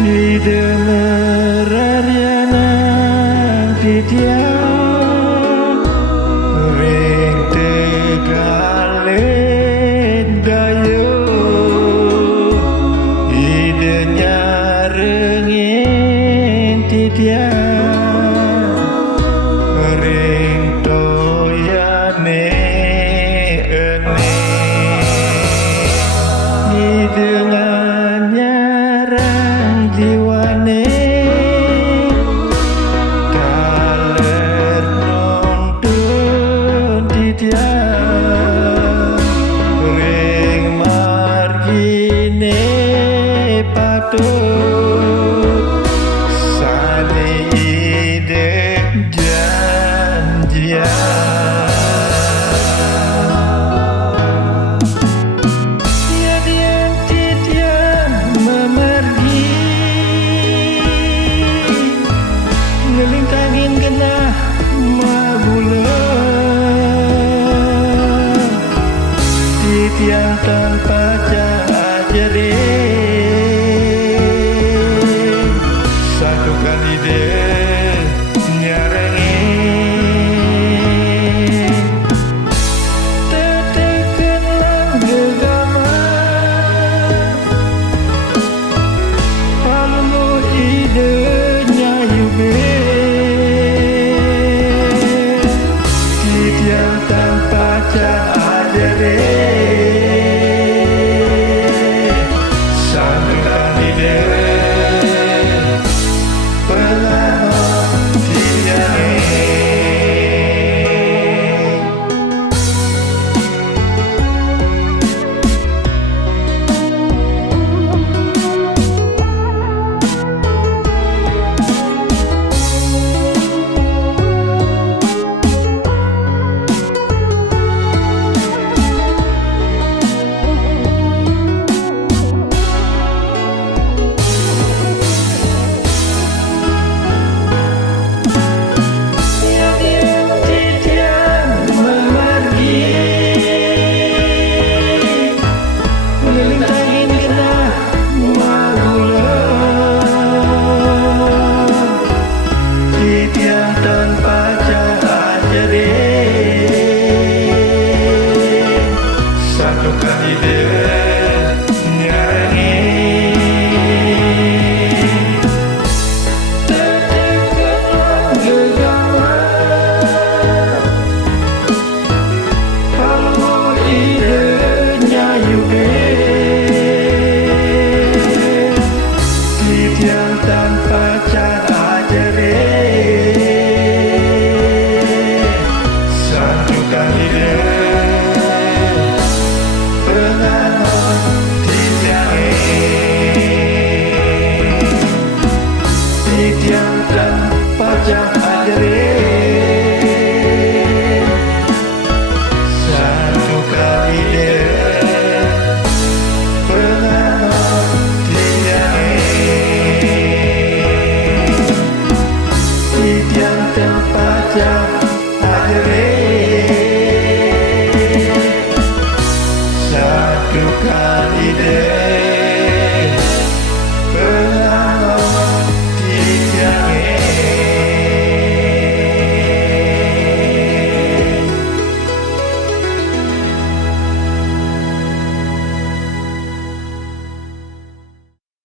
Didengar Aryana titiang ring tegalen dayo idenya rengin titiang ring toyane ene didengarnya jiwane kaler nonton titiang ring margine patut sane ide janjian ngelintangin genah magula titiang tanpa jare satu kali deh nyarengin tetekan lang gegama palmu idenya yube tanpa jare satu kali deh pelama tiang satu kali deh nyarengin tetekan gegama palmu idenya yube titiang tanpa jare satu kali deh titiang tanpa jare satu kali deh pengertian titiang tanpa jare satu kali deh